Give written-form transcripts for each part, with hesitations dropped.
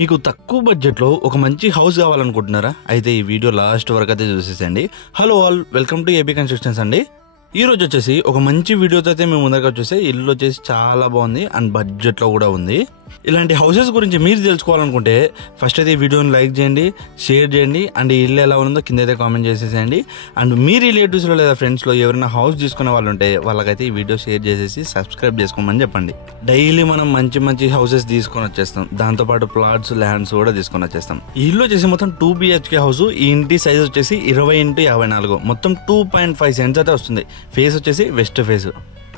మీకు తక్కువ బడ్జెట్లో ఒక మంచి హౌస్ కావాలనుకుంటున్నారా? అయితే ఈ వీడియో లాస్ట్ వరకు అయితే చూసేసేయండి. Hello all, welcome to AB constructions అండి. ఈ రోజు వచ్చేసి ఒక మంచి వీడియోతో అయితే మేము ముందరగా వచ్చేసి ఇల్లు వచ్చేసి చాలా బాగుంది అండ్ బడ్జెట్లో కూడా ఉంది. ఇలాంటి హౌసెస్ గురించి మీరు తెలుసుకోవాలనుకుంటే ఫస్ట్ అయితే ఈ వీడియోని లైక్ చేయండి, షేర్ చేయండి అండ్ ఇల్లు ఎలా ఉందో కింద అయితే కామెంట్ చేసేసేయండి. అండ్ మీ రిలేటివ్స్లో లేదా ఫ్రెండ్స్లో ఎవరైనా హౌస్ తీసుకునే వాళ్ళు ఉంటే వాళ్ళకైతే ఈ వీడియో షేర్ చేసేసి సబ్స్క్రైబ్ చేసుకోమని చెప్పండి. డైలీ మనం మంచి మంచి హౌసెస్ తీసుకొని వచ్చేస్తాం, దాంతోపాటు ప్లాట్స్, ల్యాండ్స్ కూడా తీసుకొని వచ్చేస్తాం. ఈ ఇల్లు వచ్చేసి మొత్తం 2 BHK హౌస్. ఈ ఇంటి సైజ్ వచ్చేసి 20x54, మొత్తం 2.5 సెంట్స్ అయితే వస్తుంది. ఫేస్ వచ్చేసి వెస్ట్ ఫేస్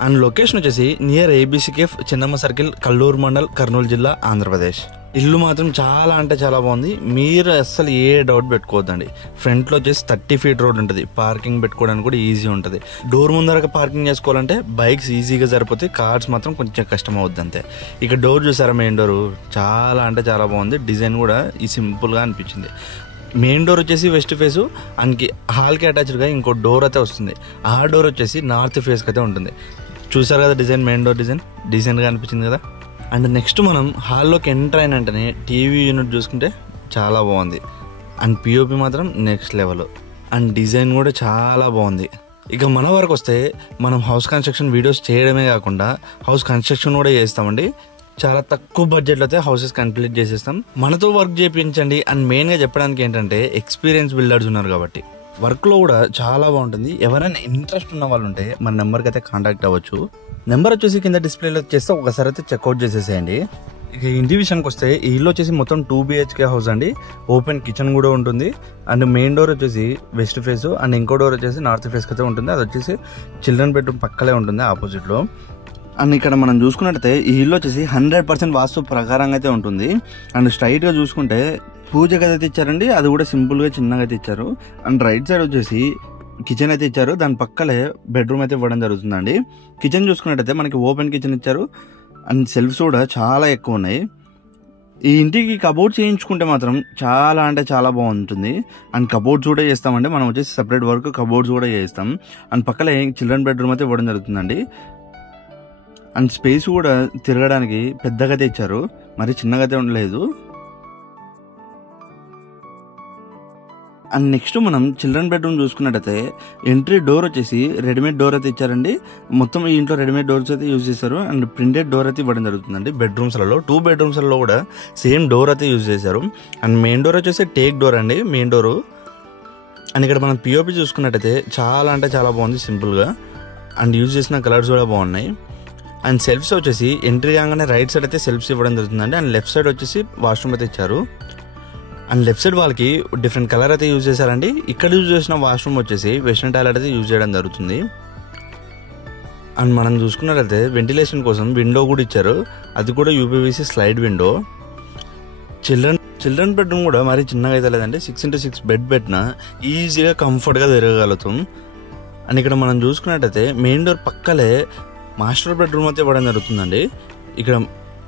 అండ్ లొకేషన్ వచ్చేసి నియర్ ABCKF చిన్నమ్మ సర్కిల్, కల్లూరు మండల్, కర్నూలు జిల్లా, ఆంధ్రప్రదేశ్. ఇల్లు మాత్రం చాలా అంటే చాలా బాగుంది. మీరు అస్సలు ఏ డౌట్ పెట్టుకోవద్దండి. ఫ్రంట్లో వచ్చేసి 30 feet రోడ్ ఉంటుంది, పార్కింగ్ పెట్టుకోవడానికి కూడా ఈజీ ఉంటుంది. డోర్ ముందరగా పార్కింగ్ చేసుకోవాలంటే బైక్స్ ఈజీగా సరిపోతాయి, కార్స్ మాత్రం కొంచెం కష్టం అవుద్ది అంతే. ఇక డోర్ చూసారా, మెయిన్ డోర్ చాలా అంటే చాలా బాగుంది. డిజైన్ కూడా ఈ సింపుల్గా అనిపించింది. మెయిన్ డోర్ వచ్చేసి వెస్ట్ ఫేసు, అండ్ హాల్కి అటాచ్డ్గా ఇంకో డోర్ అయితే వస్తుంది. ఆ డోర్ వచ్చేసి నార్త్ ఫేస్కి అయితే ఉంటుంది. చూసారు కదా డిజైన్, మెయిన్ డోర్ డిజైన్గా అనిపించింది కదా. అండ్ నెక్స్ట్ మనం హాల్లోకి ఎంటర్ అయిన వెంటనే టీవీ యూనిట్ చూసుకుంటే చాలా బాగుంది. అండ్ పిఓపి మాత్రం నెక్స్ట్ లెవెల్ అండ్ డిజైన్ కూడా చాలా బాగుంది. ఇక మన వరకు వస్తే మనం హౌస్ కన్స్ట్రక్షన్ వీడియోస్ చేయడమే కాకుండా హౌస్ కన్స్ట్రక్షన్ కూడా చేస్తామండి. చాలా తక్కువ బడ్జెట్లో అయితే హౌసెస్ కంప్లీట్ చేసేస్తాం. మనతో వర్క్ చేయించండి అండ్ మెయిన్గా చెప్పడానికి ఏంటంటే ఎక్స్పీరియన్స్ బిల్డర్స్ ఉన్నారు కాబట్టి వర్క్లో కూడా చాలా బాగుంటుంది. ఎవరైనా ఇంట్రెస్ట్ ఉన్న వాళ్ళు ఉంటే మన నెంబర్కి అయితే కాంటాక్ట్ అవ్వచ్చు. నెంబర్ వచ్చేసి కింద డిస్ప్లేలో చేస్తే ఒకసారి అయితే చెక్అవుట్ చేసేసేయండి. ఇక ఇంటి విషయానికి వస్తే ఈ ఇల్లు వచ్చేసి మొత్తం 2 BHK హౌస్ అండి. ఓపెన్ కిచెన్ కూడా ఉంటుంది అండ్ మెయిన్ డోర్ వచ్చేసి వెస్ట్ ఫేస్ అండ్ ఇంకో డోర్ వచ్చేసి నార్త్ ఫేస్కి అయితే ఉంటుంది. అది వచ్చేసి చిల్డ్రన్ బెడ్రూమ్ పక్కలే ఉంటుంది ఆపోజిట్లో. అండ్ ఇక్కడ మనం చూసుకున్నట్టయితే ఈ ఇల్లు వచ్చేసి 100% వాస్తు ప్రకారంగా అయితే ఉంటుంది. అండ్ స్ట్రైట్గా చూసుకుంటే పూజ గది అయితే ఇచ్చారండి, అది కూడా సింపుల్గా చిన్నగా అయితే ఇచ్చారు. అండ్ రైట్ సైడ్ వచ్చేసి కిచెన్ అయితే ఇచ్చారు, దాని పక్కలే బెడ్రూమ్ అయితే ఇవ్వడం జరుగుతుందండి. కిచెన్ చూసుకున్నట్టయితే మనకి ఓపెన్ కిచెన్ ఇచ్చారు అండ్ సెల్ఫ్స్ కూడా చాలా ఎక్కువ ఉన్నాయి. ఈ ఇంటికి కబోర్డ్స్ చేయించుకుంటే మాత్రం చాలా అంటే చాలా బాగుంటుంది. అండ్ కబోర్డ్స్ కూడా చేస్తామండి మనం, వచ్చేసి సపరేట్ వర్క్ కబోర్డ్స్ కూడా చేస్తాం. అండ్ పక్కలే చిల్డ్రన్ బెడ్రూమ్ అయితే ఇవ్వడం జరుగుతుందండి. అండ్ స్పేస్ కూడా తిరగడానికి పెద్దగా అయితే ఇచ్చారు, మరి చిన్నగా అయితే ఉండలేదు. అండ్ నెక్స్ట్ మనం చిల్డ్రన్ బెడ్రూమ్ చూసుకున్నట్టయితే ఎంట్రీ డోర్ వచ్చేసి రెడీమేడ్ డోర్ అయితే ఇచ్చారండి. మొత్తం ఈ ఇంట్లో రెడీమేడ్ డోర్స్ అయితే యూజ్ చేశారు అండ్ ప్రింటెడ్ డోర్ అయితే ఇవ్వడం జరుగుతుందండి. బెడ్రూమ్స్లలో 2 bedroomsలలో కూడా సేమ్ డోర్ అయితే యూజ్ చేశారు. అండ్ మెయిన్ డోర్ వచ్చేసి టేక్ డోర్ అండి, మెయిన్ డోరు. అండ్ ఇక్కడ మనం పిఓపి చూసుకున్నట్టయితే చాలా అంటే చాలా బాగుంది సింపుల్గా. అండ్ యూజ్ చేసిన కలర్స్ కూడా బాగున్నాయి. అండ్ సెల్ఫ్స్ వచ్చేసి ఎంట్రీ కాగానే రైట్ సైడ్ అయితే సెల్ఫ్స్ ఇవ్వడం జరుగుతుందండి. అండ్ లెఫ్ట్ సైడ్ వచ్చేసి వాష్రూమ్ అయితే ఇచ్చారు. అండ్ లెఫ్ట్ సైడ్ వాళ్ళకి డిఫరెంట్ కలర్ అయితే యూజ్ చేశారండి. ఇక్కడ యూజ్ చేసిన వాష్రూమ్ వచ్చేసి వెస్టర్న్ టాయిలెట్ అయితే యూజ్ చేయడం జరుగుతుంది. అండ్ మనం చూసుకున్నట్లయితే వెంటిలేషన్ కోసం విండో కూడా ఇచ్చారు, అది కూడా UPVC slide window. Children bedroom కూడా మరి చిన్నగా అయితే లేదండి, 6x6 బెడ్ పెట్టినా ఈజీగా కంఫర్ట్గా తిరగలుగుతాం. అండ్ ఇక్కడ మనం చూసుకున్నట్టయితే మెయిన్ డోర్ పక్కలే మాస్టర్ బెడ్రూమ్ అయితే ఇవ్వడం జరుగుతుందండి. ఇక్కడ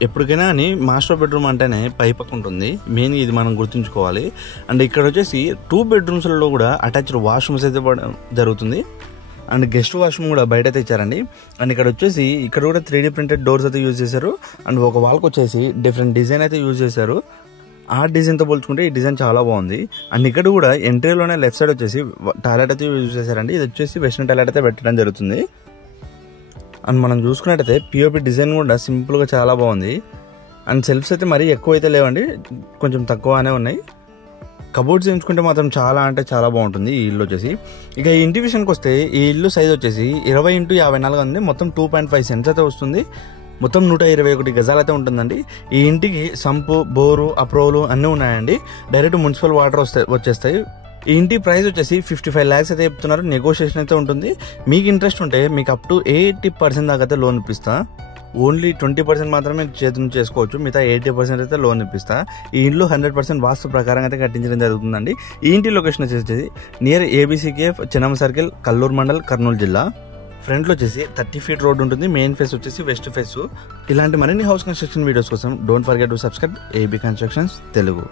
ఎప్పటికైనా అని మాస్టర్ బెడ్రూమ్ అంటేనే పై పక్క ఉంటుంది, మెయిన్ ఇది మనం గుర్తుంచుకోవాలి. అండ్ ఇక్కడ వచ్చేసి 2 bedroomsలలో కూడా అటాచ్డ్ వాష్రూమ్స్ అయితే ఇవ్వడం జరుగుతుంది. అండ్ గెస్ట్ వాష్రూమ్ కూడా బయట అయితే ఇచ్చారండి. అండ్ ఇక్కడ వచ్చేసి ఇక్కడ కూడా 3D ప్రింటెడ్ డోర్స్ అయితే యూజ్ చేశారు. అండ్ ఒక వాల్కి వచ్చేసి డిఫరెంట్ డిజైన్ అయితే యూజ్ చేశారు. ఆ డిజైన్తో పోల్చుకుంటే ఈ డిజైన్ చాలా బాగుంది. అండ్ ఇక్కడ కూడా ఎంట్రీలోనే లెఫ్ట్ సైడ్ వచ్చేసి టాయిలెట్ అయితే యూజ్ చేశారండి. ఇది వచ్చేసి వెస్టర్న్ టాయిలెట్ అయితే పెట్టడం జరుగుతుంది. అండ్ మనం చూసుకున్నట్టయితే పిఓపి డిజైన్ కూడా సింపుల్గా చాలా బాగుంది. అండ్ సెల్ఫ్స్ అయితే మరీ ఎక్కువ అయితే లేవండి, కొంచెం తక్కువనే ఉన్నాయి. కబోర్డ్స్ ఎంచుకుంటే మాత్రం చాలా అంటే చాలా బాగుంటుంది ఈ ఇల్లు వచ్చేసి. ఇక ఈ ఇంటి విషయానికి వస్తే ఈ ఇల్లు సైజ్ వచ్చేసి 20x54 ఉంది, మొత్తం 2.5 సెంట్స్ అయితే వస్తుంది, మొత్తం 121 గజాలు అయితే ఉంటుందండి. ఈ ఇంటికి సంపు, బోరు, అప్రోలు అన్నీ ఉన్నాయండి. డైరెక్ట్ మున్సిపల్ వాటర్ వచ్చేస్తాయి. ఈ ఇంటి ప్రైస్ వచ్చేసి 55 lakhs అయితే చెప్తున్నారు, నెగోషియేషన్ అయితే ఉంటుంది. మీకు ఇంట్రెస్ట్ ఉంటే మీకు అప్ టు 80% దాకా అయితే లోన్ ఇప్పిస్తా. ఓన్లీ 20% మాత్రమే చేతి నుంచి చేసుకోవచ్చు, మిగతా 80% అయితే లోన్ ఇప్పిస్తా. ఈ ఇంట్లో 100% వాస్తు ప్రకారంగా అయితే కట్టించడం జరుగుతుందండి. ఈ ఇంటి లొకేషన్ వచ్చేసి నియర్ ABCKF చిన్నమ్మ సర్కిల్, కల్లూరు మండల్, కర్నూలు జిల్లా. ఫ్రంట్లో వచ్చేసి 30 feet రోడ్ ఉంటుంది, మెయిన్ ఫేస్ వచ్చేసి వెస్ట్ ఫేస్. ఇలాంటి మరిన్ని హౌస్ కన్స్ట్రక్షన్ వీడియోస్ కోసం don't forget to subscribe AB constructions Telugu.